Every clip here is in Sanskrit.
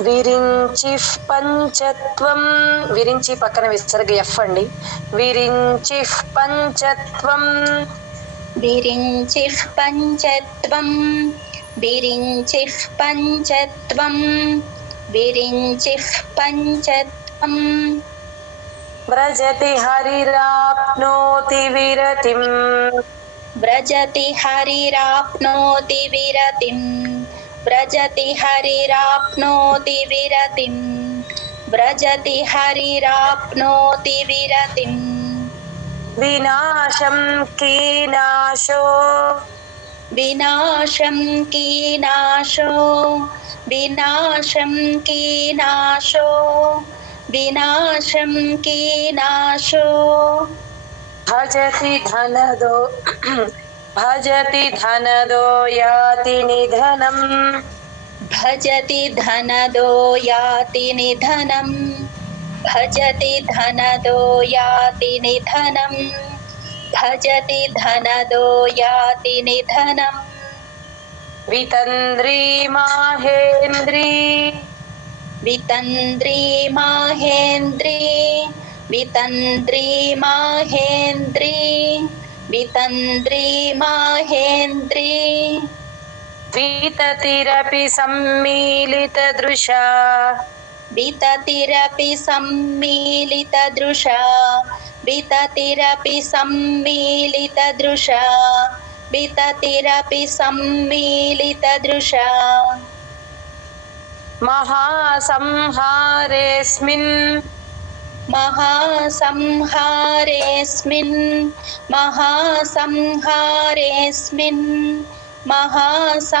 విరించి పంచత్వం విరించి పక్కన విసర్గ ఎఫ్ అండి. విరించి పంచత్వం విరించి పంచత్వం విరించి పంచత్వం విరించి పంచత్వం వ్రజతి హరిరాప్నోతి విరతిం వ్రజతి హరిరాప్నోతి విరతిం వ్రజతి హరిరాప్నోతి విరతిం వ్రజతి హరిరాప్నోతి విరతిం వినాశం కీనాశో వినాశం కీనాశో వినాశం కీనాశో వినాశం కీనాశో భజతి ధనదో భజతి ధనదో యాతి నిధనం భజతి ధనదో యాతి నిధనం భజతి ధనదో యాతి నిధనం భజతి ధనదో యాతి నిధనం వితంద్రీ మాహేంద్రీ వితంద్రీ మాహేంద్రీ వితంద్రీ మాహేంద్రీ వితంద్రీ మాహేంద్రీ వితతిరపి సమ్మీలితదృశా వితతిరపి సమ్మీలితదృశా వితతిరపి సమ్మీలితదృశా వితతిరపి సమ్మీలితదృశా మహాసంహారేస్మిన్ మహాసంహారేస్మిన్ మహాసంహారేస్మిన్ మహాసంహారేస్మిన్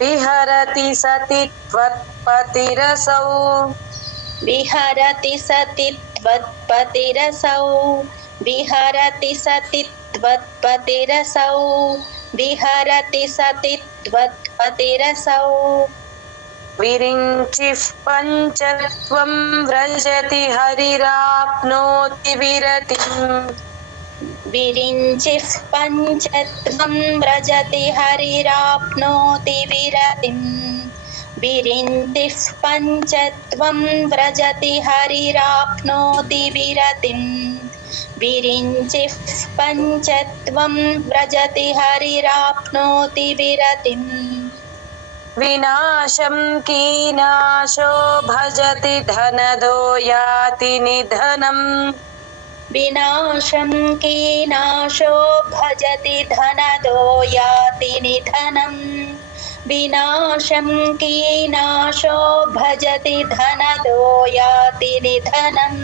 విహరతి సతి త్వత్పతిరసౌ విహరతి సతి త్వత్పతిరసౌ విహరతి సతి త్వత్పతిరసౌ విహరతి సతి త్వత్పతిరసౌ విరించి పంచత్వం వ్రజతి హరిరాప్నోతి విరతిం విరించి పంచత్వం వ్రజతి హరిరాప్నోతి విరతిం విరించి పంచత్వం వ్రజతి హరిరాప్నోతి విరతిం విరించి పంచత్వం వ్రజతి హరిరాప్నోతి విరతిం వినాశం కీనాశో భజతి ధనదో యాతి నిధనం వినాశం కీనాశో భజతి ధనదో యాతి నిధనం వినాశం కీనాశో భజతి ధనదో యాతి నిధనం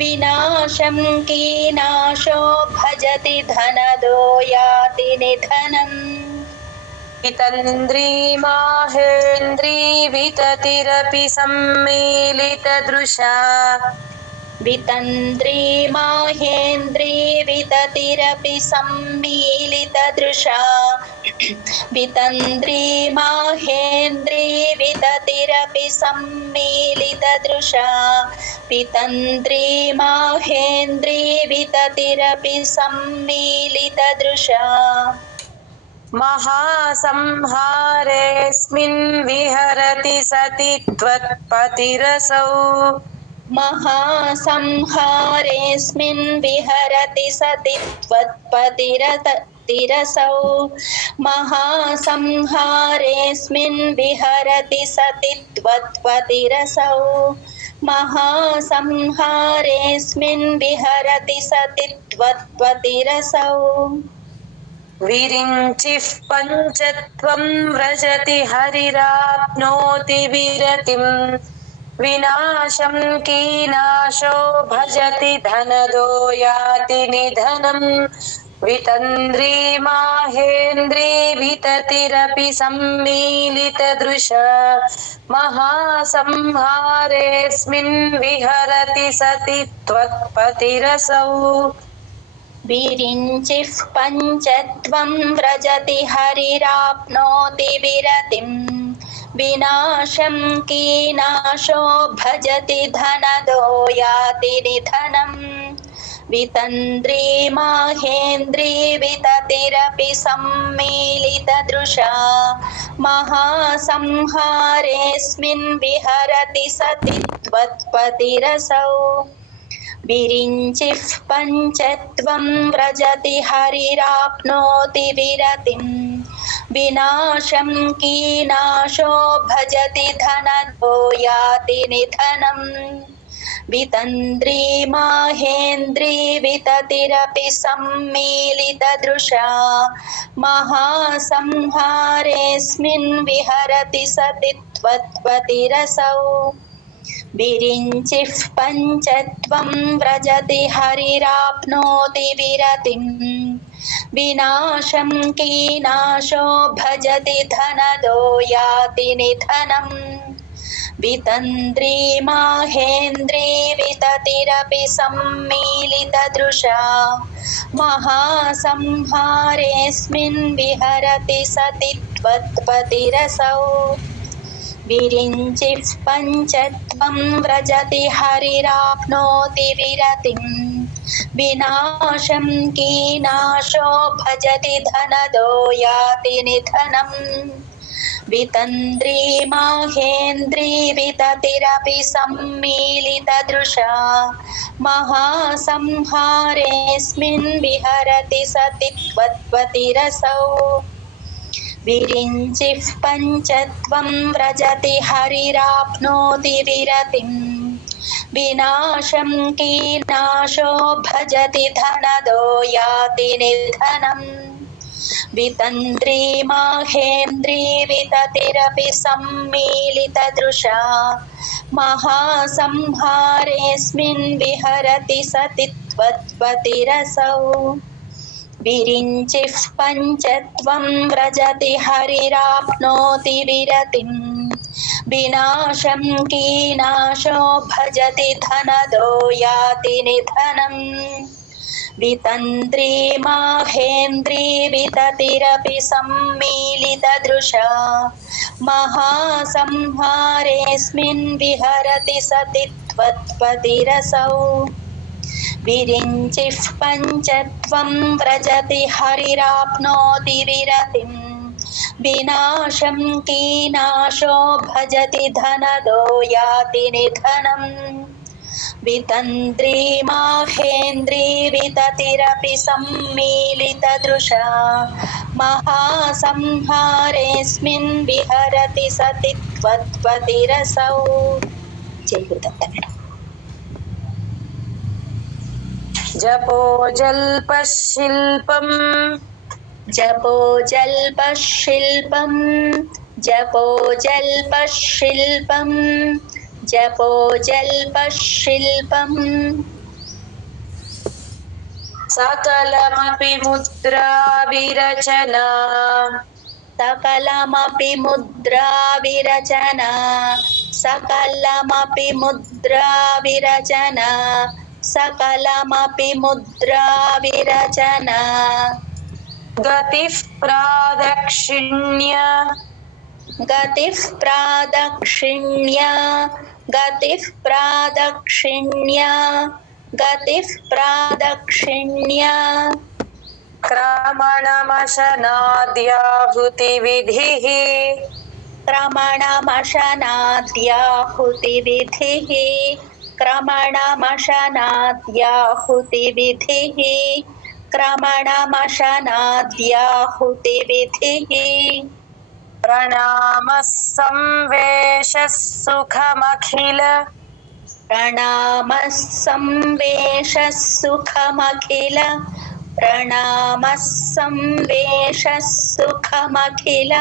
వినాశం కీనాశో భజతి ధనదో యాతి నిధనం వితంద్రీ మాహేంద్రీ వితతిరపి సమ్మీలితదృశా వితంద్రీ మాహేంద్రీ వితతిరపి సమ్మీలితదృశా వితంద్రీ మాహేంద్రీ వితతిరపి సమ్మీలితదృశా వితంద్రీ మాహేంద్రీ వితతిరపి సమ్మీలితదృశా మహాసంహారేస్మిన్ విహరతి సతి త్వత్పతిరసౌ మహాసంహారేస్మిన్ విహరతి సతి త్వత్పతిరసౌ మహాసంహారేస్మిన్ విహరతి సతి త్వత్పతిరసౌ మహాసంహారేస్మిన్ విహరతి సతి త్వత్పతిరసౌ విరించి పంచత్వం వ్రజతి హరిరాప్నోతి విరతిం వినాశం కీనాశో భజతి ధనదో యాతి నిధనం వితంద్రీ మాహేంద్రీ వితతిరపి సమ్మీలితదృశా మహాసంహారేస్మిన్ విహరతి సతి త్వత్పతిరసౌ విరించి పంచత్వం వ్రజతి హరిరాప్నోతి విరతిం వినాశం కీనాశో భజతి ధనదో యాతి నిధనం वितन्द्री माहेन्द्री विततिरपि सम्मीलितदृशा महासंहारेऽस्मिन् विहरति सति त्वत्पतिरसौ विरिञ्चिः पञ्चत्वं व्रजति हरिराप्नोति विरतिं विनाशं कीनाशो भजति धनदो याति निधनम् वितन्द्री माहेन्द्री विततिरपि सम्मीलितदृशा महासंहारेऽस्मिन् विहरति सति त्वत्पतिरसौ विरिञ्चिः पञ्चत्वं व्रजति हरिराप्नोति विरतिं विनाशं कीनाशो भजति धनदो याति निधनम् वितन्द्री माहेन्द्री विततिरपि सम्मीलितदृशा महासंहारेऽस्मिन् विहरति सति त्वत्पतिरसौ विरिञ्चिः पञ्चत्वं व्रजति हरिराप्नोति विरतिं विनाशं कीनाशो भजति धनदो याति निधनम् वितन्द्री माहेन्द्री विततिरपि सम्मीलितदृशा महासंहारेऽस्मिन् विहरति सति त्वत्पतिरसौ विरिञ्चिः पञ्चत्वं व्रजति हरिराप्नोति विरतिं विनाशं कीनाशो भजति धनदो याति निधनम् वितन्द्री माहेन्द्री विततिरपि सम्मीलितदृशा महासंहारेऽस्मिन् विहरति सति त्वत्पतिरसौ विरिञ्चिः पञ्चत्वं व्रजति हरिराप्नोति विरतिं विनाशं कीनाशो भजति धनदो याति निधनम् वितन्द्री माहेन्द्री विततिरपि सम्मीलितदृशा महासंहारेऽस्मिन् विहरति सति त्वत्पतिरसौ विरिञ्चिः पञ्चत्वं व्रजति हरिराप्नोति विरतिं विनाशं कीनाशो भजति धनदो याति निधनम् वितन्द्री माहेन्द्री विततिरपि सम्मीलितदृशा महासंहारेऽस्मिन् विहरति सति त्वत्पतिरसौ। जय गुरुदत्त। जपो जल्पशिल्पम् जपो जल्पशिल्पम् जपो जल्पशिल्पम् जपो जल्पशिल्पम् सकलमपि मुद्रा विरचना सकलमपि मुद्रा विरचना सकलमपि मुद्रा विरचना सकलमपि मुद्रा विरचना गतिः प्रादक्षिण्य गतिः प्रादक्षिण्य गतिः प्रादक्षिण्य गतिः प्रादक्षिण्य क्रमणमशनाद्याहुतिविधिः क्रमणमशनाद्याहुतिविधिः क्रमणमशनाद्याहुतिविधिः क्रमणमशनाद्याहुतिविधिः प्रणामः संवेशः सुखमखिल प्रणामः संवेशः सुखमखिल प्रणामः संवेशः सुखमखिल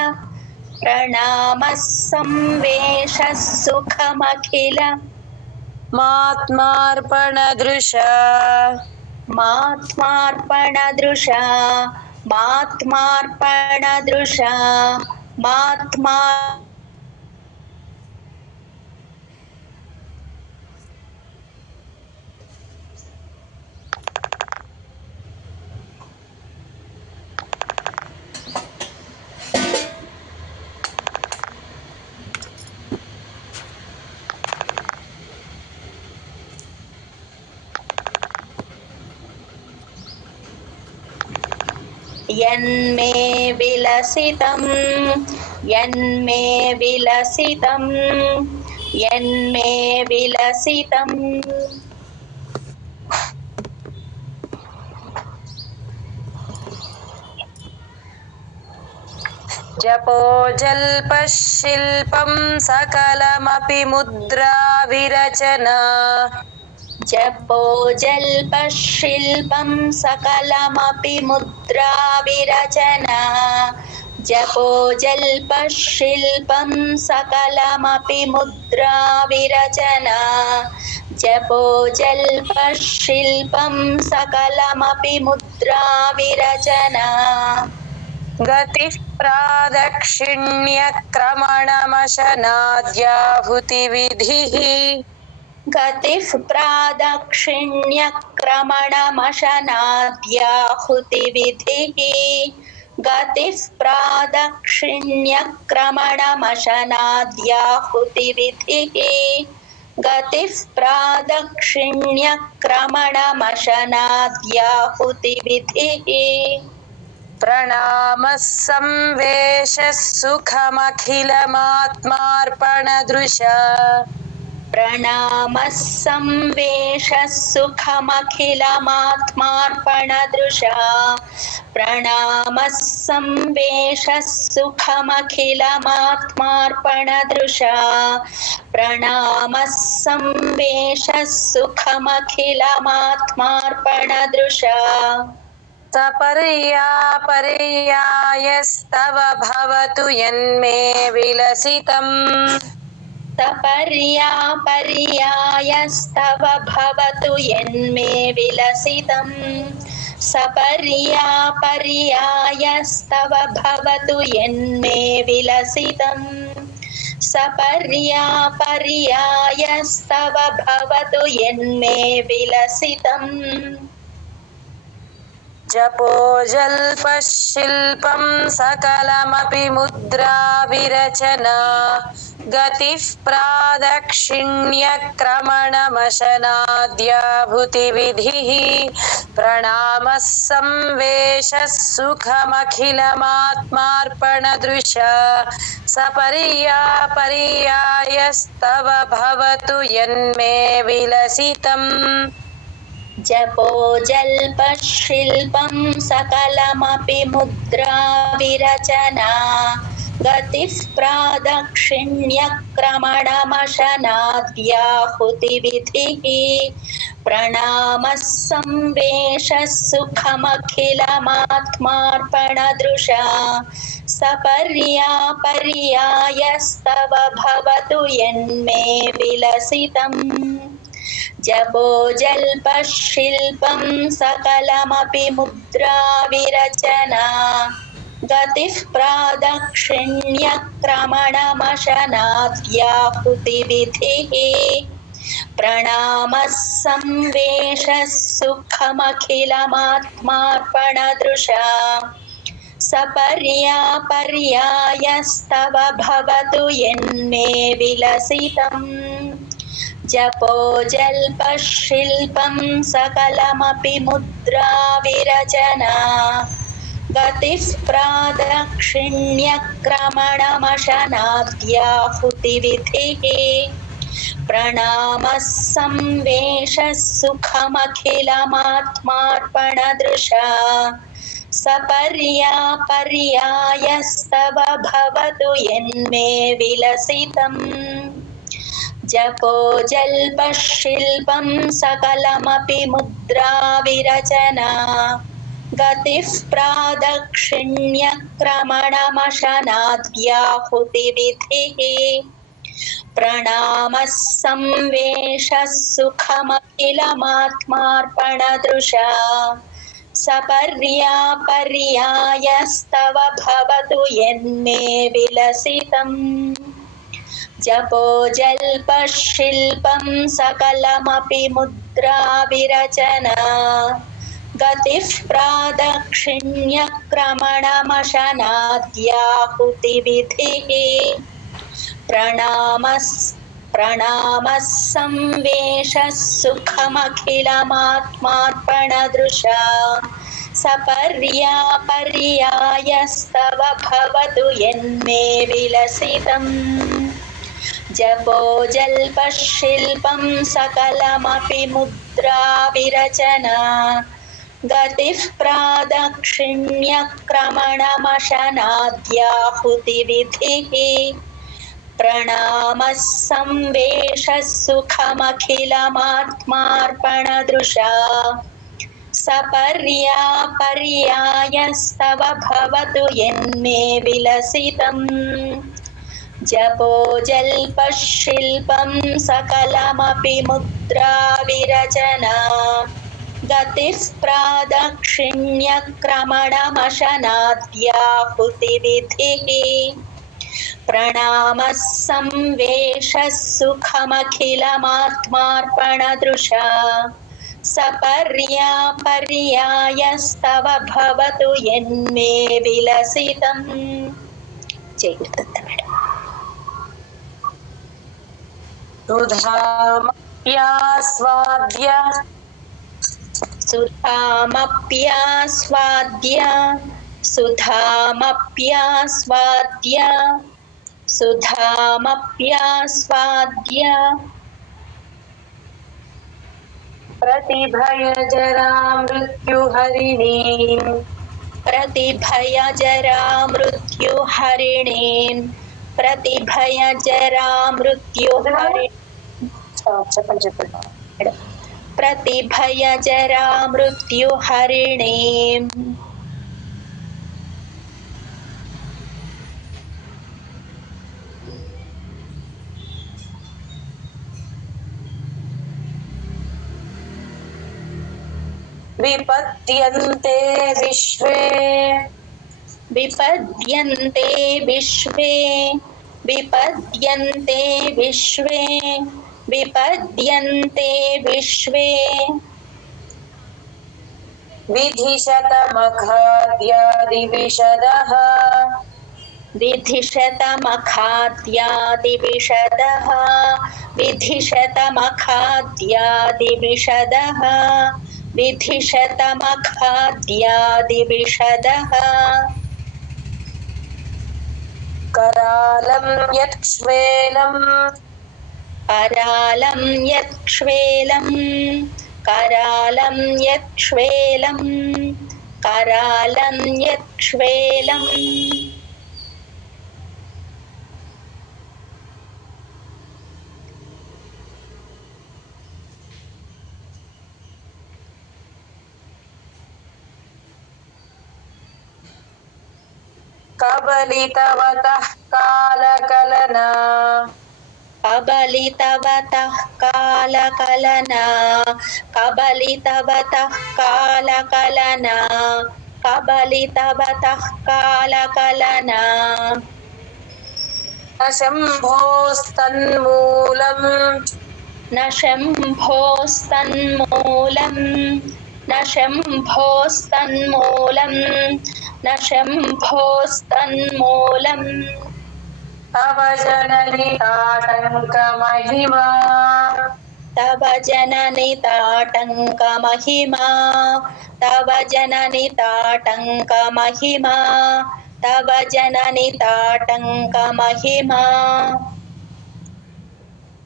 प्रणामः संवेशः सुखमखिल मात्मार्पणदृशा मात्मार्पणदृशा मात्मार्पणदृशा मात्मा यन्मे विलसितं यन्मे विलसितं यन्मे विलसितम् जपोजल्पशिल्पं सकलमपि मुद्रा विरचना जपोजल्पशिल्पं सकलमपि मुद्रा विरचना जपोजल्पशिल्पं सकलमपि मुद्रा विरचना जपोजल्पशिल्पं सकलमपि मुद्रा विरचना गतिः प्रादक्षिण्यक्रमणमशनाद्याहुतिविधिः गतिः प्रादक्षिण्यक्रमणमशनाद्याहुतिविधिः गतिः प्रादक्षिण्यक्रमणमशनाद्याहुतिविधिः गतिः प्रादक्षिण्यक्रमणमशनाद्याहुतिविधिः प्रणामः संवेशः सुखमखिलमात्मार्पणदृशा प्रणामः संवेशः सुखमखिलमात्मार्पणदृशा प्रणामः संवेशः सुखमखिलमात्मार्पणदृशा प्रणामः संवेशः सुखमखिलमात्मार्पणदृशा सपर्यापर्यायस्तव भवतु यन्मे विलसितम् सपर्यापर्यायस्तव भवतु यन्मे विलसितम् सपर्यापर्यायस्तव भवतु यन्मे विलसितम् सपर्यापर्यायस्तव भवतु यन्मे विलसितम् जपोजल्पशिल्पं सकलमपि मुद्रा विरचना गतिः प्रादक्षिण्यक्रमणमशनाद्याहुतिविधिः प्रणामः संवेशः सुखमखिलमात्मार्पणदृशा सपर्यापर्यायस्तव भवतु यन्मे विलसितम् जपोजल्पशिल्पं सकलमपि मुद्रा विरचना गतिः प्रादक्षिण्यक्रमणमशनाद्याहुतिविधिः प्रणामः संवेशः सुखमखिलमात्मार्पणदृशा सपर्यापर्यायस्तव भवतु यन्मे विलसितम् जपोजल्पशिल्पं सकलमपि मुद्रा विरचना गतिः प्रादक्षिण्यक्रमणमशनाद्याहुतिविधिः प्रणामः संवेशः सुखमखिलमात्मार्पणदृशा सपर्यापर्यायस्तव भवतु यन्मे विलसितम् जपोजल्पशिल्पं सकलमपि मुद्रा विरचना गतिः प्रादक्षिण्यक्रमणमशनाद्याहुतिविधिः प्रणामः संवेशः सुखमखिलमात्मार्पणदृशा सपर्यापर्यायस्तव भवतु यन्मे विलसितम् जपोजल्पशिल्पं सकलमपि मुद्रा विरचना गतिः प्रादक्षिण्यक्रमणमशनाद्याहुतिविधिः प्रणामः संवेशः सुखमखिलमात्मार्पणदृशा सपर्यापर्यायस्तव भवतु यन्मे विलसितम् जपोजल्पशिल्पं सकलमपि मुद्रा विरचना गतिः प्रादक्षिण्यक्रमणमशनाद्याहुतिविधिः प्रणामः संवेशः सुखमखिलमात्मार्पणदृशा सपर्या पर्यायस्तव भवतु यन्मे विलसितम् जपो जल्पशिल्पं सकलमपि मुद्रा विरचना गतिः प्रादक्षिण्यक्रमणमशनाद्याहुतिविधिः प्रणामः संवेशः सुखमखिलमात्मार्पणदृशा सपर्या पर्यायस्तव भवतु यन्मे विलसितम् जपो जल्पशिल्पं सकलमपि मुद्रा विरचना गतिः प्रादक्षिण्यक्रमणमशनाद्याहुतिविधिः प्रणामः संवेशः सुखमखिलमात्मार्पणदृशा सपर्या पर्यायस्तव भवतु यन्मे विलसितम् जय गुरुदत्त मैडम सुधामप्यास्वाद्य प्रतिभयजरामृत्युहरिणीं विपद्यन्ते विश्वे विधिशतमखाद्यादिविशदः करालं यक्ष्वेलम् कबलितवतः कालकलना न शम्भोस्तन्मूलम् तव जननिताटङ्कमहिमा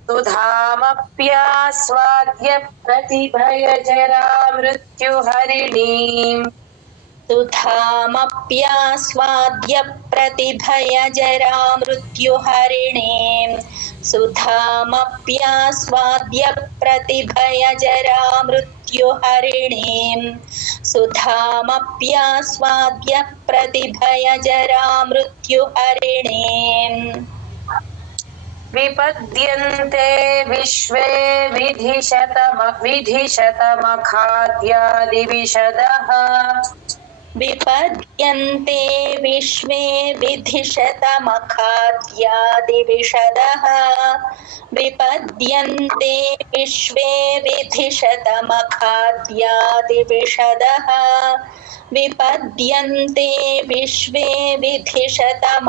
सुधामप्यास्वाद्य प्रतिभयजरामृत्युहरिणीं विपद्यन्ते विश्वे विधिशतमखाद्यादिविशदः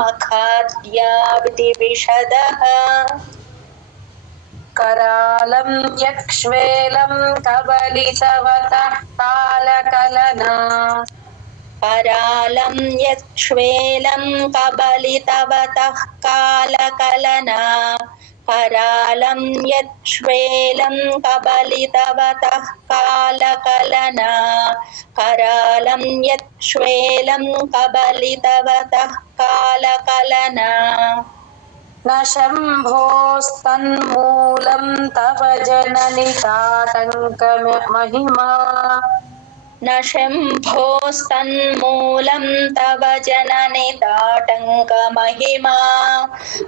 करालं यक्ष्वेलं कबलितवतः कालकलना करालं यच्छ्वेलं कबलितवतः कालकलना करालं यच्छ्वेलं कबलितवतः कालकलना करालं यच्छ्वेलं कबलितवतः कालकलना न शम्भोस्तन्मूलं तव जननि ताटङ्कमहिमा न शम्भोस्तन्मूलं तव जननि ताटङ्कमहिमा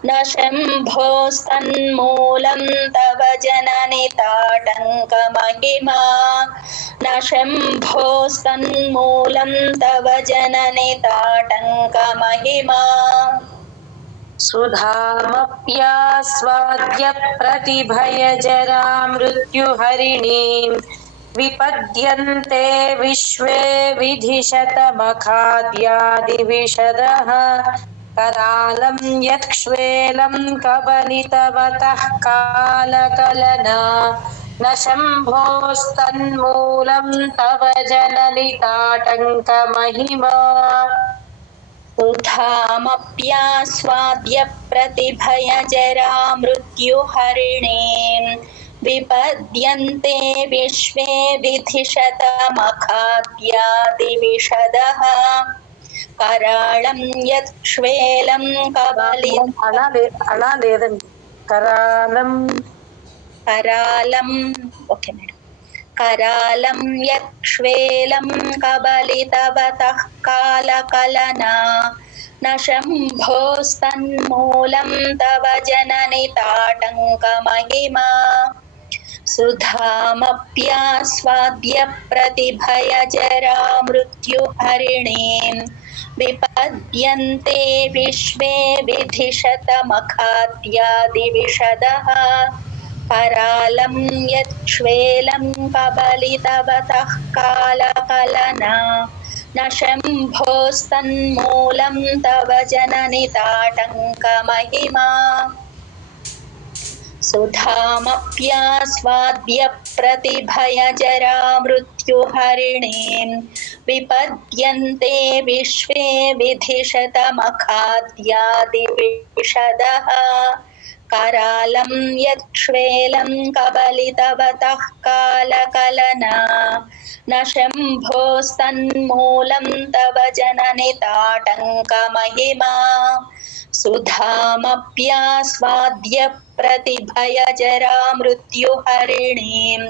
न शम्भोस्तन्मूलं तव जननि ताटङ्कमहिमा न शम्भोस्तन्मूलं तव जननि ताटङ्कमहिमा सुधामप्यास्वाद्य प्रतिभयजरा मृत्युहरिणीं विपद्यन्ते विश्वे विधिशतमखाद्यादिविशदः करालं यक्ष्वेलं कबलितवतः कालकलना न शम्भोस्तन्मूलं तव जननि ताटङ्कमहिमा सुधामप्यास्वाद्य प्रतिभयजरा मृत्युहरिणीं विपद्यन्ते विश्वे विधिशतमखाद्यादिविशदः करालं यक्ष्वेलं करालं ओके मैडम करालं यक्ष्वेलं कबलितवतः कालकलना न शम्भोस्तन्मूलं तव जननि ताटङ्कमहिमा सुधामप्यास्वाद्य प्रतिभयजरा मृत्युहरिणीं विपद्यन्ते विश्वे विधिशतमखाद्यादिविशदः करालं यच्छ्वेलं कबलितवतः कालकलना न शम्भोस्तन्मूलं तव जननि ताटङ्कमहिमा सुधामप्यास्वाद्य प्रतिभयजरा मृत्युहरिणीं विपद्यन्ते विश्वे विधिशतमखाद्यादिविशदः करालं यक्ष्वेलं कबलितवतः कालकलना न शम्भोस्तन्मूलं तव जननि ताटङ्कमहिमा सुधामप्यास्वाद्य प्रतिभयजरा मृत्युहरिणीं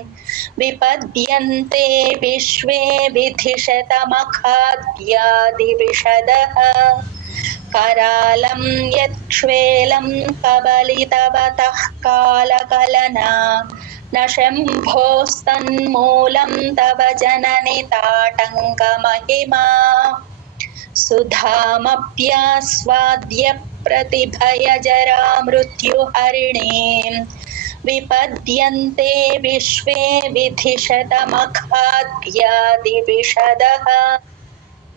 विपद्यन्ते विश्वे विधिशतमखाद्यादिविशदः करालं यक्ष्वेलं कबलितवतः कालकलना न शम्भोस्तन्मूलं तव जननि ताटङ्कमहिमा सुधामप्यास्वाद्य प्रतिभयजरा मृत्युहरिणीं विपद्यन्ते विश्वे विधिशतमखाद्यादिविशदः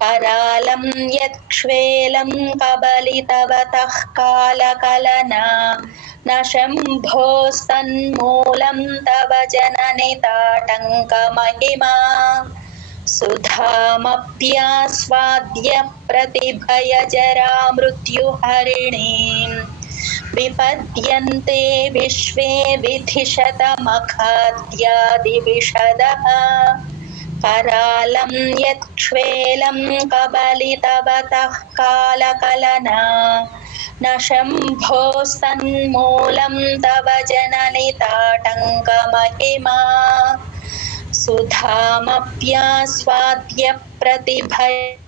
करालं यक्ष्वेलं कबलितवतः कालकलना न शम्भोस्तन्मूलं तव जननि ताटङ्कमहिमा सुधामप्यास्वाद्य प्रतिभयजरा मृत्युहरिणीं विपद्यन्ते विश्वे विधिशतमखाद्यादिविशदः करालं यक्ष्वेलं कबलितवतः कालकलना न शम्भोस्तन्मूलं तव जननि ताटङ्कमहिमा सुधामप्यास्वाद्य प्रतिभयजरा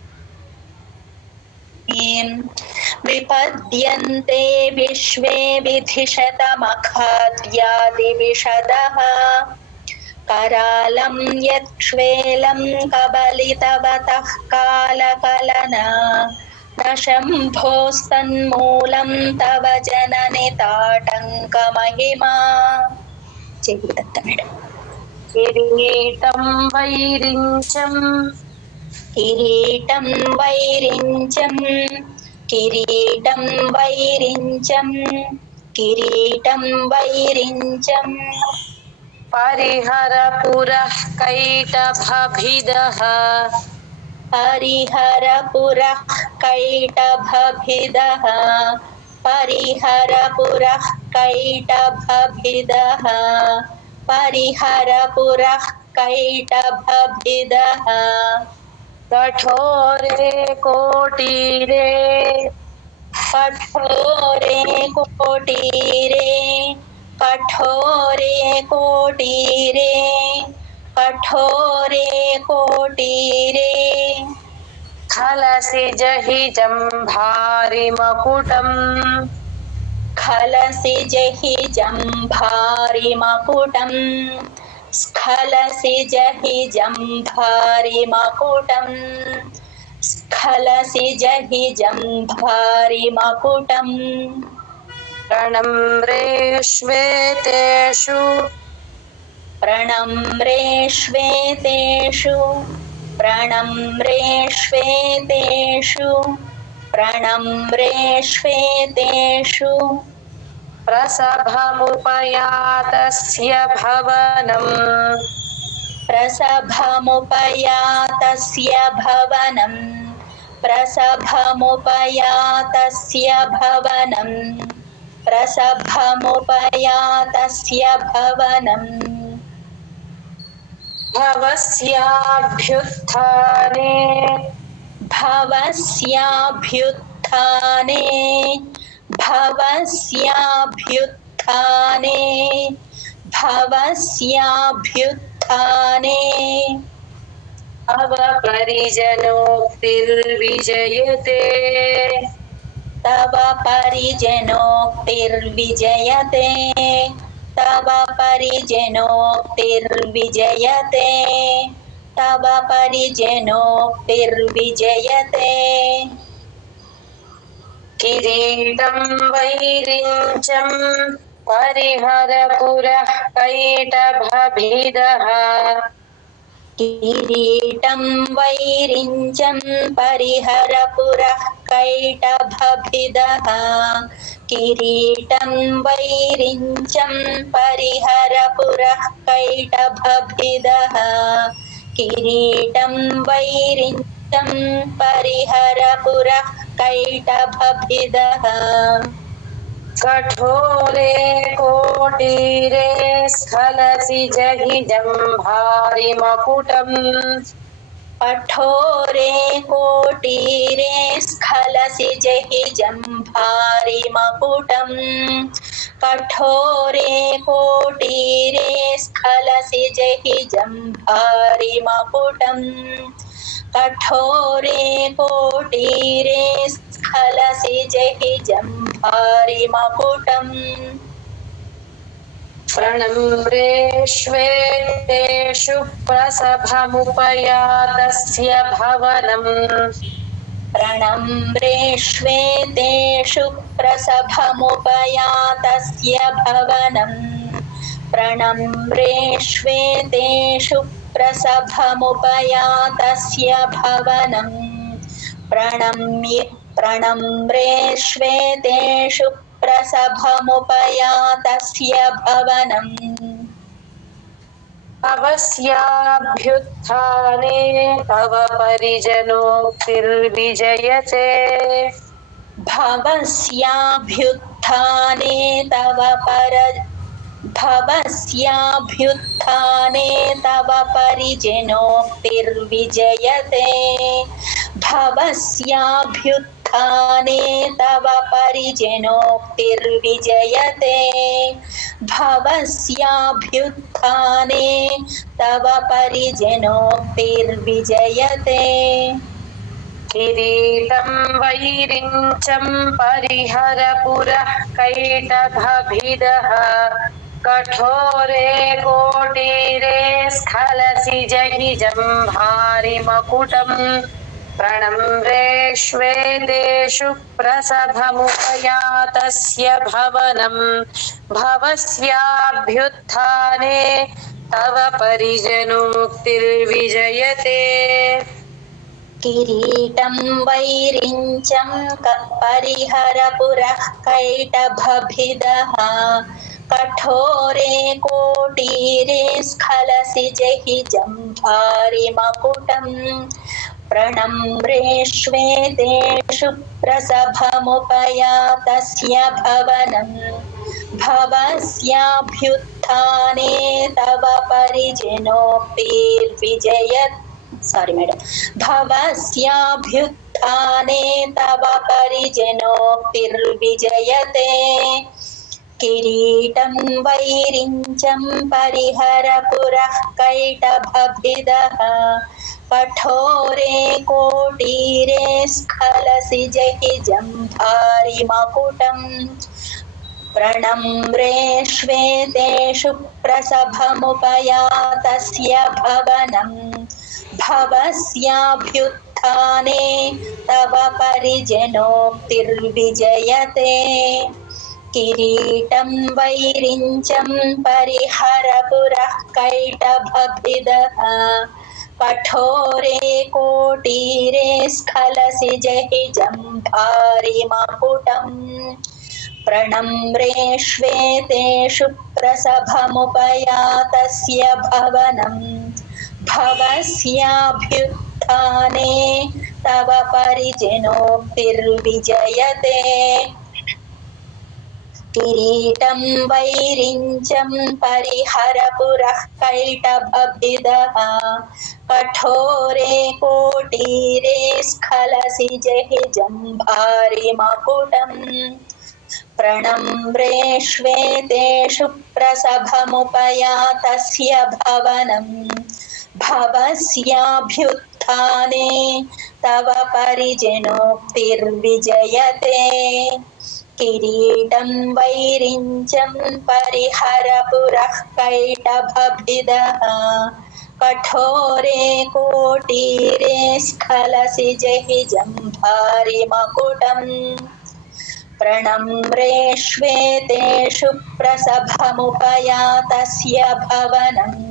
विपद्यन्ते विश्वे विधिशतमखाद्यादिविशदः करालं यक्ष्वेलं कबलितवतः कालकलना न शम्भोस्तन्मूलं तव जननि ताटङ्कमहिमा जय गुरुदत्त मैडम किरीटं वैरिञ्चं किरीटं वैरिञ्चं किरीटं वैरिञ्चं किरीटं वैरिञ्चं परिहर पुरः कैटभभिदः परिहरपुरः कैटभभिदः परिहरपुरः कैटभभिदः परिहरपुरः कैटभभिदः कठोरे कोटीरे कठोरे कोटीरे कठोरे कोटीरे कठोरे कोटीरे खलसि जहि जम्भारि मकुटम् खलसि जहि जम्भारि मकुटम् स्खलसि जहि जम्भारि मकुटम् स्खलसि जहि जम्भारि मकुटम् प्रणम्रेष्वेतेषु प्रणम्रेष्वेतेषु प्रणम्रेष्वेतेषु प्रणम्रेष्वेतेषु प्रसभमुपयातस्य भवनम् प्रसभमुपयातस्य भवनम् प्रसभमुपयातस्य भवनम् प्रसभमुपयातस्य भवनम् भवस्याभ्युत्थाने भवस्याभ्युत्थाने भवस्याभ्युत्थाने भवस्याभ्युत्थाने तव परिजनोक्तिर्विजयते तव परिजनोक्तिर्विजयते तव परिजनोक्तिर्विजयते तव परिजनोक्तिर्विजयते किरीटं वैरिञ्चं परिहरपुरः कैटभभिदः किरीटं वैरिञ्चं परिहरपुरः कैटभभिदः किरीटं वैरिञ्चं परिहरपुरः कैटभभिदः किरीटं वैरिञ्चं परिहरपुरः कैटभभिदः कठोरे कोटीरे स्खलसि जहि जम्भारि मकुटम् कठोरे कोटीरे स्खलसि जहि जम्भारि मकुटम् कठोरे कोटीरे स्खलसि जहि जम्भारि मकुटम् कठोरे कोटीरे स्खलसि जहि जम्भारि मकुटम् प्रणम्रेष्वेतेषु प्रसभमुपयातस्य भवनम् प्रणम्रेष्वेतेषु प्रसभमुपयातस्य भवनम् प्रणम्रेष्वेतेषु प्रसभमुपयातस्य भवनम् प्रणम्रेष्वेतेषु प्रसभमुपयातस्य भवनम् भवस्याभ्युत्थाने तव परिजनोक्तिर्विजयते भवस्याभ्युत्थाने भवस्याभ्युत्थाने तव परिजनोक्तिर्विजयते भवस्याभ्युत्थाने तव परिजनोक्तिर्विजयते भवस्याभ्युत्थाने तव परिजनोक्तिर्विजयते किरीटं वैरिञ्चं परिहरपुरः कैटभभिदः कठोरे कोटीरे स्खलसि जहि जम्भारि मकुटम् प्रणम्रेष्वेतेषु प्रसभमुपयातस्य भवनम् भवस्याभ्युत्थाने तव परिजनोक्तिर्विजयते किरीटं वैरिञ्चं परिहरपुरः कैटभभिदः कठोरे कोटीरे स्खलसि जहि जम्भारि मकुटम् प्रणम्रेष्वेतेषु प्रसभमुपयातस्य भवनम् भवस्याभ्युत्थाने तव परिजनोक्तिर्विजयत् भवस्याभ्युत्थाने तव परिजनोक्तिर्विजयते किरीटं वैरिञ्चं परिहर पुरः कैटभभिदः कठोरे कोटीरे स्खलसि जहिजं भारिमकुटम् प्रणम्रेष्वेतेषु प्रसभमुपयातस्य भवनम् भवस्याभ्युत्थाने तव परिजनोक्तिर्विजयते किरीटं वैरिञ्चं परिहर पुरः कैटभभिदः कठोरे कोटीरे स्खलसि जहिजं भारिमकुटम् प्रणम्रेष्वेतेषु प्रसभमुपयातस्य भवनम् भवस्याभ्युत्थाने तव परिजनोक्तिर्विजयते किरीटं वैरिञ्चं परिहर पुरः कैटभभिदः कठोरे कोटीरे स्खलसि जहिजं भारिमकुटम् प्रणम्रेष्वेतेषु प्रसभमुपयातस्य भवनम् भवस्याभ्युत्थाने तव परिजनोक्तिर्विजयते किरीटं वैरिञ्चं परिहर पुरः कैटभभिदः कठोरे कोटीरे स्खलसि जहिजं भारिमकुटम् प्रणम्रेष्वेतेषु प्रसभमुपयातस्य भवनम्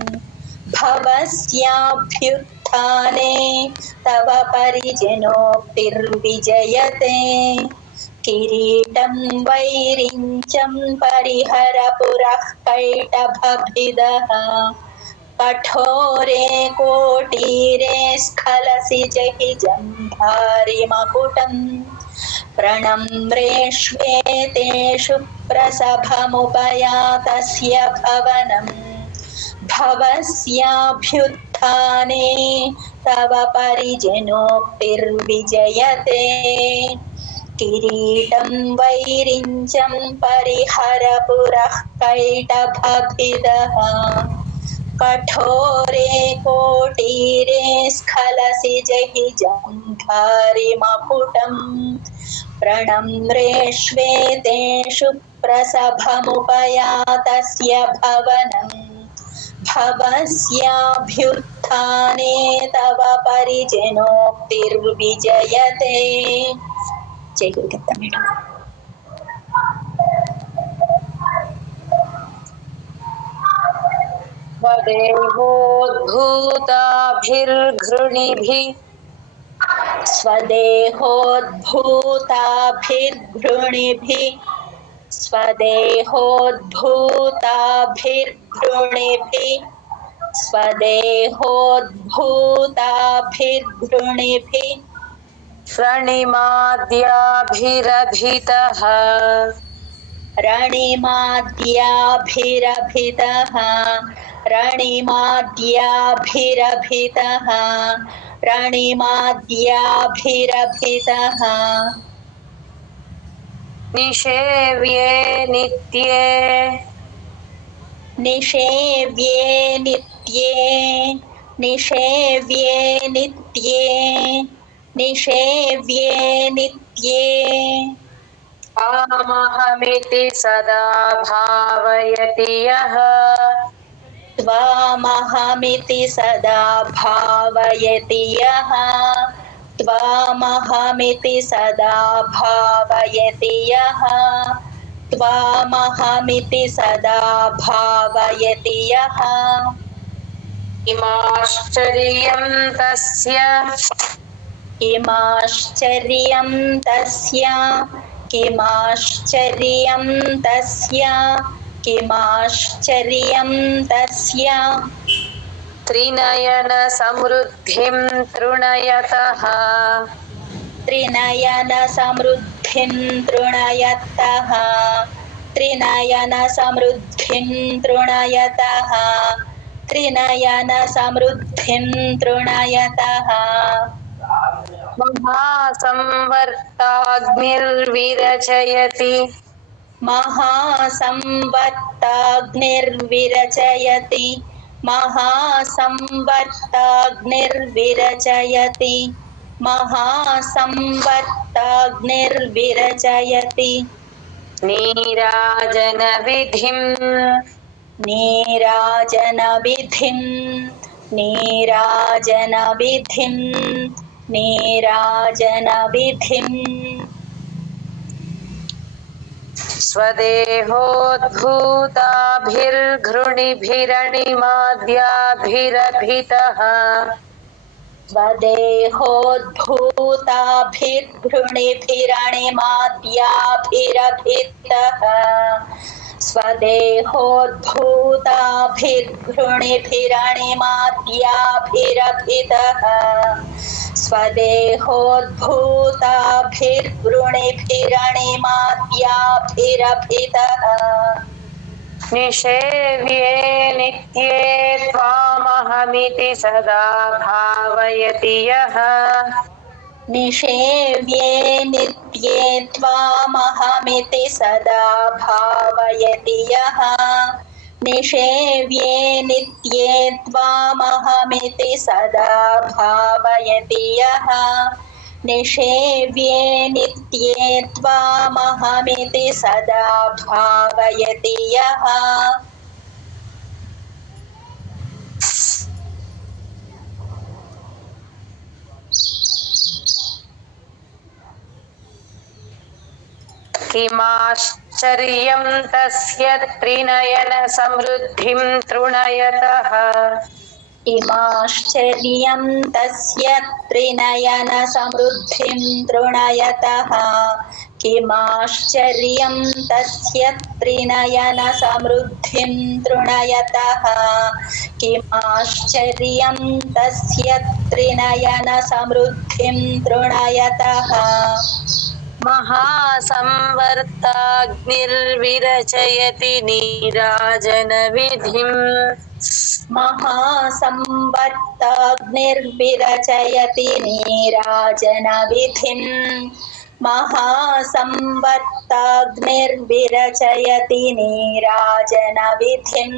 भवस्याभ्युत्थाने तव परिजनोक्तिर्विजयते किरीटं वैरिञ्चं परिहर पुरः कैटभभिदः कठोरे कोटीरे स्खलसि जहिजं भारिमकुटम् प्रणम्रेष्वेतेषु प्रसभमुपयातस्य भवनम् भवस्याभ्युत्थाने तव परिजनोक्तिर्विजयते किरीटं वैरिञ्चं परिहर पुरः कैटभभिदः कठोरे कोटीरे स्खलसि जहिजं भारिमकुटम् प्रणम्रेष्वेतेषु प्रसभमुपयातस्य भवनम् भवस्याभ्युत्थाने तव परिजनोक्तिर्विजयते जय गुरुदत्त मैडम स्वदेहोद्भूताभिर्घृणिभिः रणिमाद्याभिरभितः निषेव्ये नित्ये त्वामहमिति सदा भावयति यः त्वामहमिति सदा भावयति यः इमाश्चर्यं तस्य, किमाश्चर्यं तस्य, किमाश्चर्यं तस्य, किमाश्चर्यं तस्य, किमाश्चर्यं तस्य त्रिनयन समृद्धिं तृणयतः त्रिनयन समृद्धिं तृणयतः त्रिनयन समृद्धिं तृणयतः त्रिनयन समृद्धिं तृणयतः महासंवर्ताग्निर्विरचयति महासंवर्ताग्निर्विरचयति महासंवर्ताग्निर्विरचयति महासंवर्ताग्निर्विरचयति नीराजनविधिं नीराजनविधिं नीराजनविधिं नीराजनविधिं स्वदेहोद्भूताभिर्घृणिभिरणिमाद्याभिरभितः स्वदेहोद्भूताभिर्घृणिभिरणिमाद्याभिरभितः स्वदेहोद्भूताभिर्घृणिभिरणिमाद्याभिरभितः स्वदेहोद्भूताभिर्घृणिभिरणिमाद्याभिरभितः निषेव्ये नित्ये त्वामहमिति सदा भावयति यः निषेव्ये नित्ये त्वामहमिति सदा भावयति यः निषेव्ये नित्ये त्वामहमिति सदा भावयति यः निषेव्ये नित्ये त्वामहमिति सदा भावयति यः किमाश्चर्यं तस्य त्रिनयन समृद्धिं तृणयतः किमाश्चर्यं तस्य त्रिनयन समृद्धिं तृणयतः किमाश्चर्यं तस्य त्रिनयन समृद्धिं तृणयतः किमाश्चर्यं तस्य त्रिनयन समृद्धिं तृणयतः महासंवर्ताग्निर्विरचयति नीराजनविधिम् महासंवर्ताग्निर्विरचयति नीराजनविधिम् महासंवर्ताग्निर्विरचयति नीराजनविधिम्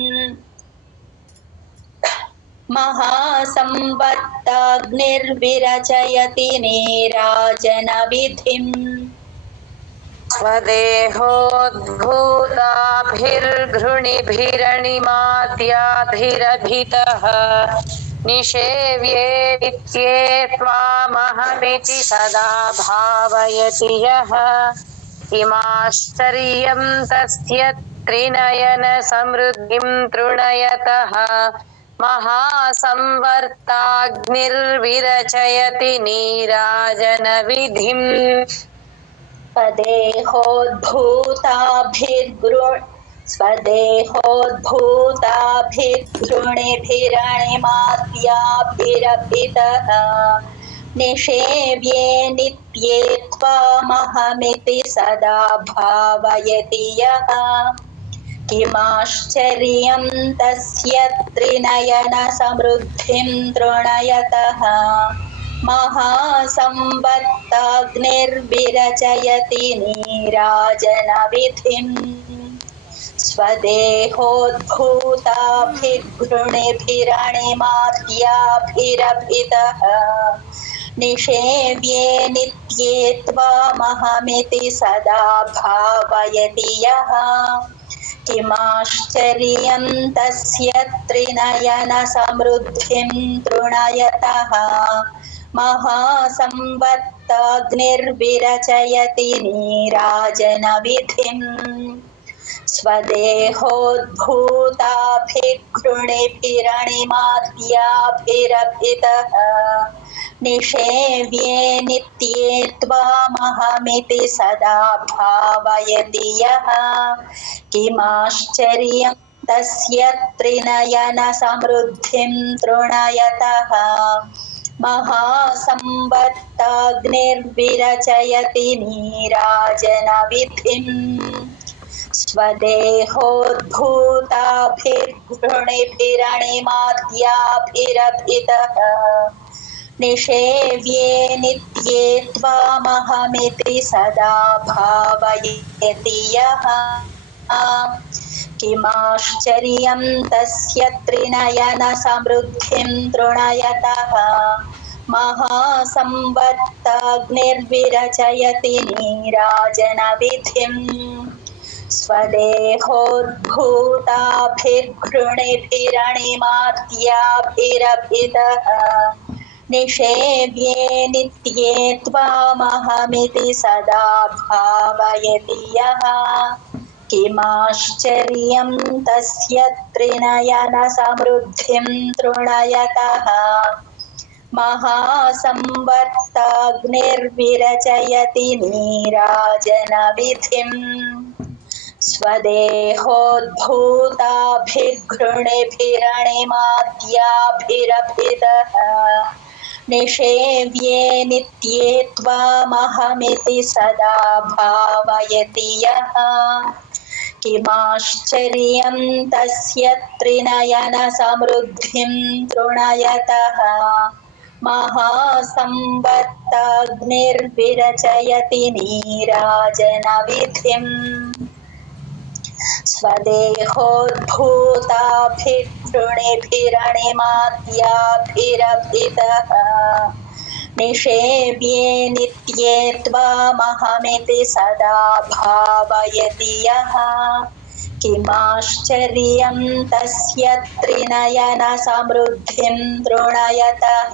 महासंवर्ताग्निर्विरचयति नीराजनविधिम् स्वदेहोद्भूताभिर्घृणिभिरणिमाद्याभिरभितः निषेव्ये नित्ये त्वामहमिति सदा भावयति यः किमाश्चर्यं तस्य त्रिनयन समृद्धिं तृणयतः महासंवर्ताग्निर्विरचयति नीराजनविधिम् स्वदेहोद्भूताभिर्घृणिभिरणिमाद्याभिरभितः निषेव्ये नित्ये त्वामहमिति सदा भावयति यः किमाश्चर्यं तस्य त्रिनयन समृद्धिं तृणयतः महासंवर्ताग्निर्विरचयति नीराजनविधिम् स्वदेहोद्भूताभिर्घृणिभिरणिमाद्याभिरभितः निषेव्ये नित्ये त्वामहमिति सदा भावयति यः किमाश्चर्यं तस्य त्रिनयन समृद्धिं तृणयतः महासंवर्ताग्निर्विरचयति नीराजनविधिम् स्वदेहोद्भूताभिर्घृणिभिरणिमाद्याभिरभितः निषेव्ये नित्ये त्वामहमिति सदा भावयति यः किमाश्चर्यं तस्य त्रिनयन समृद्धिं तृणयतः महासंवर्ताग्निर्विरचयति नीराजनविधिम् स्वदेहोद्भूताभिर्घृणिभिरणिमाद्याभिरभितः निषेव्ये नित्ये त्वामहमिति सदा भावयति यः किमाश्चर्यं तस्य त्रिनयन समृद्धिं तृणयतः महासंवर्ताग्निर्विरचयति नीराजनविधिम् स्वदेहोद्भूताभिर्घृणिभिरणिमाद्याभिरभितः निषेव्ये नित्ये त्वामहमिति सदा भावयति यः किमाश्चर्यं तस्य त्रिनयन समृद्धिं तृणयतः महासंवर्ताग्निर्विरचयति नीराजनविधिम् स्वदेहोद्भूताभिर्घृणिभिरणिमाद्याभिरभितः निषेव्ये नित्ये त्वामहमिति सदा भावयति यः किमाश्चर्यं तस्य त्रिनयन समृद्धिं तृणयतः महासंवर्ताग्निर्विरचयति नीराजनविधिम् स्वदेहोद्भूताभिर्घृणिभिरणिमाद्याभिरभितः निषेव्ये नित्ये त्वामहमिति सदा भावयति यः किमाश्चर्यं तस्य त्रिनयन समृद्धिं तृणयतः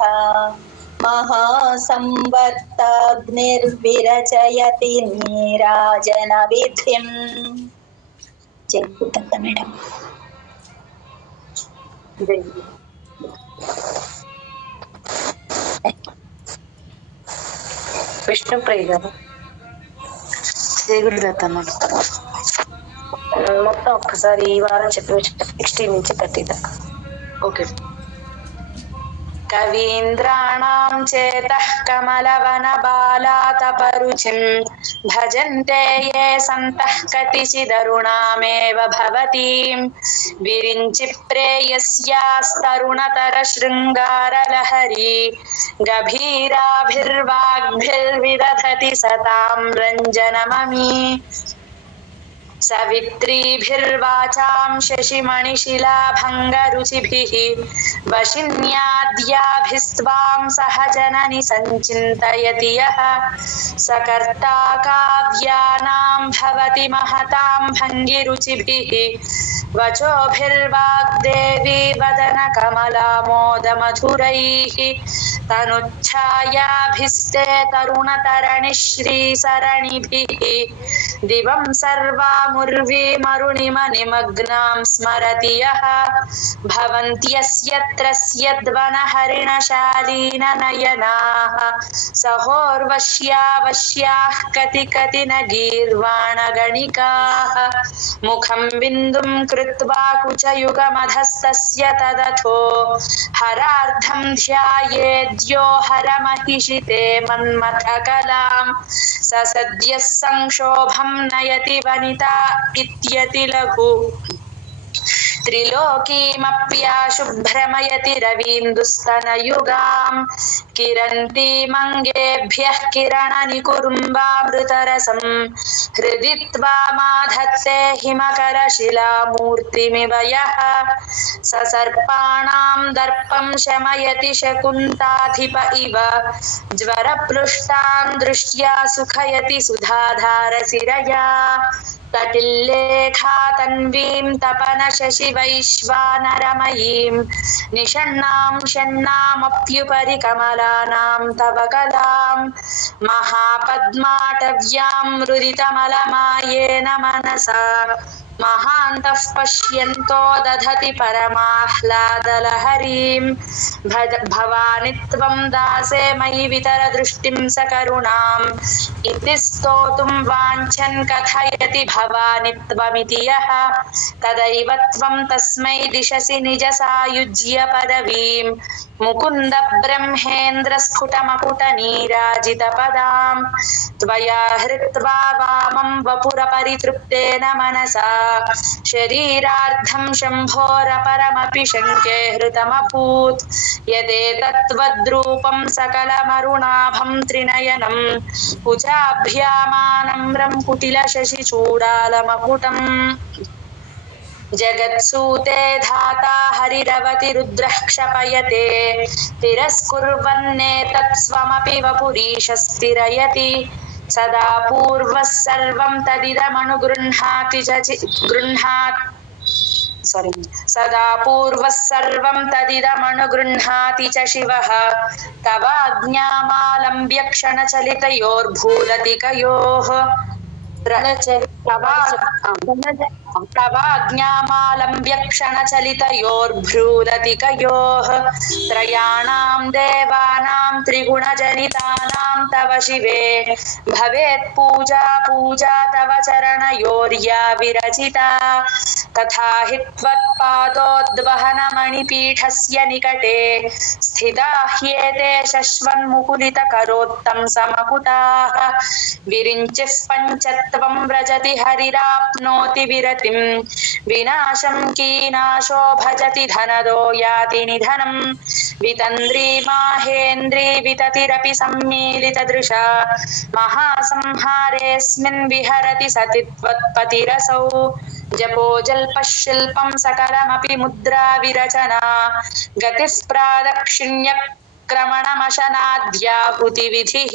महासंवर्ताग्निर्विरचयति नीराजनविधिम् जय दत्त मैडम। విష్ణు ప్రియ గారు జయగురుదత్త మొత్తం ఒక్కసారి ఈ వారం చెప్పి 16 నుంచి 30 దాకా. ఓకే. కవీంద్రాణాం చేతః కమలవనబాలాతపరుచిం భజంతే ఏ సంతః కతిచిదరుణామేవ భవతీం విరించి ప్రేయస్యాస్తరుణతర శృంగారలహరీ గభీరాభిర్వాగ్భిర్విదధతి సతాం రంజనమమీ सवित्रीभिर्वाचां शशिमणिशिलाभङ्गरुचिभिः वशिन्याद्याभिस्त्वां सह जननि सञ्चिन्तयति यः सकर्ता काव्यानां भवति महतां भङ्गिरुचिभिः वचोभिर्वाग्देवी वदनकमलामोदमधुरैः तनुच्छायाभिस्ते तरुणतरणिश्रीसरणिभिः दिवं सर्वामुर्वीमरुणिमनिमग्नां स्मरति यः भवन्त्यस्यत्रस्यद्वनहरिणशालीननयनाः सहोर्वश्यावश्याः कति कति न गीर्वाणगणिकाः मुखं बिन्दुं कृत्वा कुचयुगमधस्तस्य तदथो हरार्थं ध्यायेद्यो हरमहिषिते मन्मथकलां स सद्यः संक्षोभं नयति वनिता इत्यति लघु त्रिलोकीमप्याशुभ्रमयति रवीन्दुस्तनयुगां किरन्तीमङ्गेभ्यः किरणनिकुरुम्बामृतरसं हृदि त्वामाधत्ते हिमकरशिलामूर्तिमिव यः ससर्पाणां दर्पं शमयति शकुन्ताधिप इव ज्वरप्लुष्टां दृष्ट्या सुखयति सुधाधारसिरया कटिल्लेखा तन्वीं तपनशशिवैश्वानरमयीं निषण्णां षण्णामप्युपरि कमलानां तव कलां महापद्माटव्यां रुदितमलमायेन मनसा महान्तः पश्यन्तो दधति परमाह्लादलहरीं भवानि त्वं दासे मयि वितर दृष्टिं सकरुणाम् इति स्तोतुं वाञ्छन् कथयति भवानि त्वं सर्वमिति यः तदैव त्वं तस्मै दिशसि निज सायुज्य पदवीं मुकुन्द ब्रह्मेन्द्र स्फुटमकुटनीराजितपदां त्वया हृत्वा वामं वपुरपरितृप्तेन मनसा शरीरार्धं शम्भोरपरमपि शङ्के हृतमभूत् यदेतत्त्वद्रूपं सकलमरुणाभं त्रिनयनम् कुचाभ्यामानम्रं कुटिलशशिचूडालमकुटम् जगत्सूते धाता हरिरवति रुद्रः क्षपयते तिरस्कुर्वन्नेतत् स्वमपि वपुरीशस्तिरयति सदा पूर्वः सर्वं तदिदमनुगृह्णाति सदा पूर्वः सर्वं तदिदमनुगृह्णाति च शिवः तवाज्ञामालम्ब्य क्षणचलितयोर्भूलतिकयोः तवाज्ञामालम्ब्य क्षणचलितयोर्भ्रूलतिकयोः त्रयाणां देवानां त्रिगुणजनितानां तव शिवे भवेत् पूजा पूजा तव चरणयोर्या विरचिता तथा हि त्वत्पादोद्वहनमणिपीठस्य निकटे स्थिता ह्येते शश्वन्मुकुलितकरोत्तंसमकुटाः विरिञ्चिः पञ्चत्वं व्रजति हरिराप्नोति विरतिं विनाशं कीनाशो भजति धनदो याति निधनं वितन्द्री माहेन्द्री विततिरपि सम्मीलितदृशा महासंहारेऽस्मिन् विहरति सति त्वत्पतिरसौ जपो जल्पः शिल्पं सकलमपि मुद्रा विरचना गतिः प्रादक्षिण्यक्रमणमशनाद्याहुतिविधिः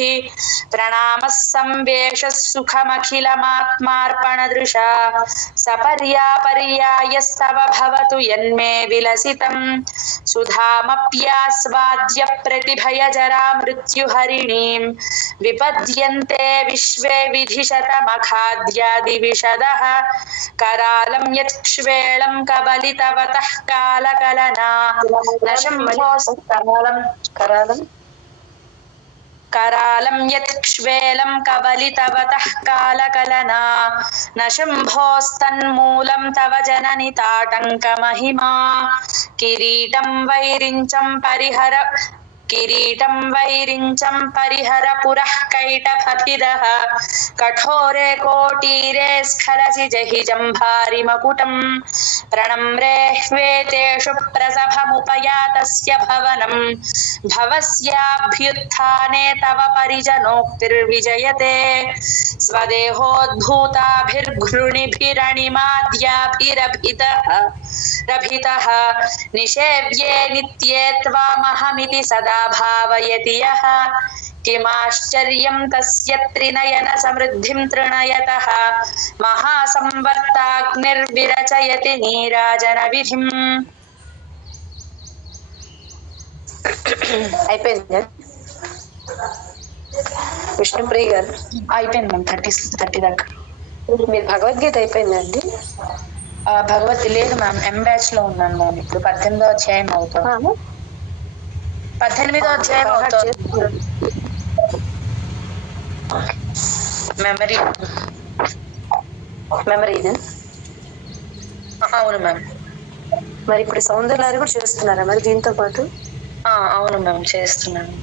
प्रणामः संवेशः सुखमखिलमात्मार्पणदृशा सपर्यापर्यायस्तव भवतु यन्मे विलसितं सुधामप्यास्वाद्य प्रतिभयजरा मृत्युहरिणीं विपद्यन्ते विश्वे विधिशतमखाद्यादिविशदः करालं यत्क्ष्वेलं कबलितवतः कालकलना न करालं यत्क्ष्वेलं कबलितवतः कालकलना न शम्भोस्तन्मूलं तव जननि ताटङ्कमहिमा किरीटं वैरिञ्चं परिहर पुरः कैटभपिदः कठोरे कोटीरे स्खलसि जहि जम्भारिमकुटं प्रणम्रे ह्वेतेषु प्रसभमुपयातस्य भवनं भवस्याभ्युत्थाने तव परिजनोक्तिर्विजयते स्वदेहोद्भूताभिर्घृणिभिरणिमाद्याभिरभितः निषेव्ये नित्ये त्वामहमिति सदा भावयति यः किमाश्चर्यं तस्य त्रिनयन समृद्धिं तृणयतः महासंवर्ताग्निर्विरचयति नीराजन विधिम् అయిపోయింది విష్ణుప్రియ గారు అయిపోయింది మ్యామ్ 30 దాకా మీరు భగవద్గీత అయిపోయిందండి భగవద్గీత లేదు మ్యామ్ ఎం బ్యాచ్ లో ఉన్నాను మ్యామ్ ఇప్పుడు 18వ అధ్యాయం అవుతుంది 18వ అధ్యాయం అవుతుంది మెమరీనా అవును మ్యామ్ మరి ఇప్పుడు సౌందర్యాలు కూడా చేస్తున్నారా మరి దీంతో పాటు అవును మ్యామ్ చేస్తున్నాను